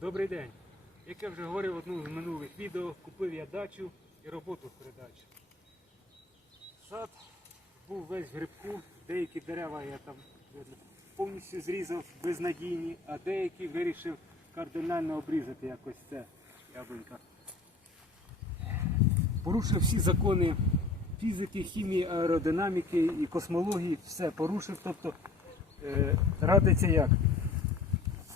Добрий день. Як я вже говорив в одному з минулих відео, купив я дачу і роботу в передачу. Сад був весь в грибку, деякі дерева я там повністю зрізав безнадійні, а деякі вирішив кардинально обрізати якось це яблунька. Порушив всі закони фізики, хімії, аеродинаміки і космології, все порушив. Тобто е, радиться як?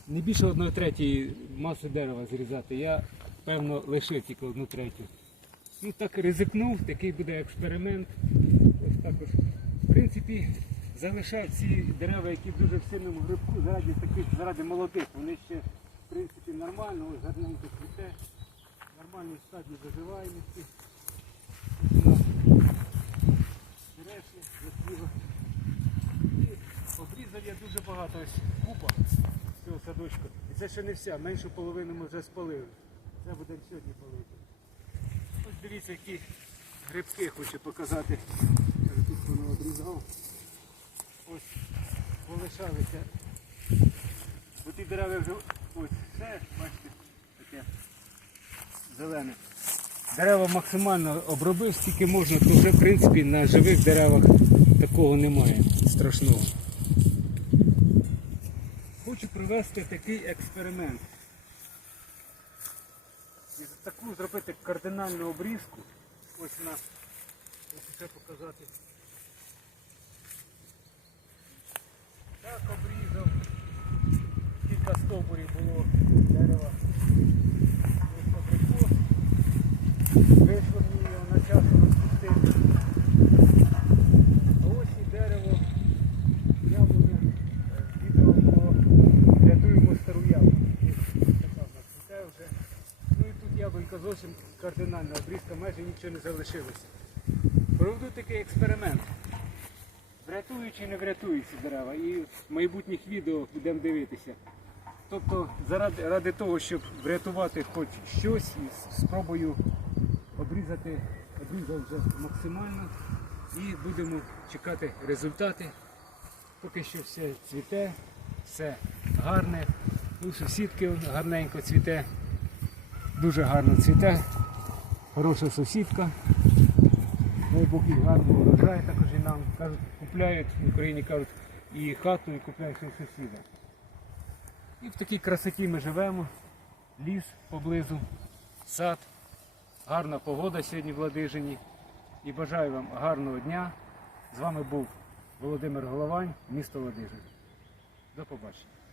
Не більше одної третьої маси дерева зрізати. Я, певно, лишив тільки одну третю. Ну так ризикнув, такий буде експеримент. Ось також. В принципі, залишав ці дерева, які дуже в сильному грибку, заради таких, заради молодих. Вони ще в принципі нормально, ось гарненько цвіте, нормальній стадії заживаємості. Черешня, красиво. І обрізав я дуже багато ось купа цього садочку. І це ще не вся, меншу половину ми вже спалили. Це будемо сьогодні палити. Ось дивіться, які грибки хочу показати. Тут воно обрізав. Ось полишалися. Бо ті дерева вже ось все, бачите, таке зелене. Дерева максимально обробив, скільки можна, то вже в принципі на живих деревах такого немає страшного. Провести такий експеримент. І таку зробити кардинальну обрізку. Ось на ось ще показати. Так обрізав. Кілька стовбурів було дерева. Ось абрикос. Вийшло мені його на час розпустити. А ось і дерево яблуня. Е, Відео було рятуємо стару яблуню. Ось така в нас цвіте вже. Ну і тут яблунька зовсім кардинальна обрізка, майже нічого не залишилося. Проведу такий експеримент. Врятую чи не врятую ці дерева. І в майбутніх відео будемо дивитися. Тобто заради ради того, щоб врятувати хоч щось, і спробую обрізати, обрізав вже максимально і будемо чекати результати. Поки що все цвіте, все гарне. У сусідки гарненько цвіте, дуже гарно цвіте. Хороша сусідка. Їй гарно врожай також і нам. Кажуть, купляють в Україні кажуть і хату, і купляють і сусіда. І в такій красоті ми живемо. Ліс поблизу, сад, гарна погода сьогодні в Ладижині. І бажаю вам гарного дня. З вами був Володимир Головань, місто Ладижин. До побачення.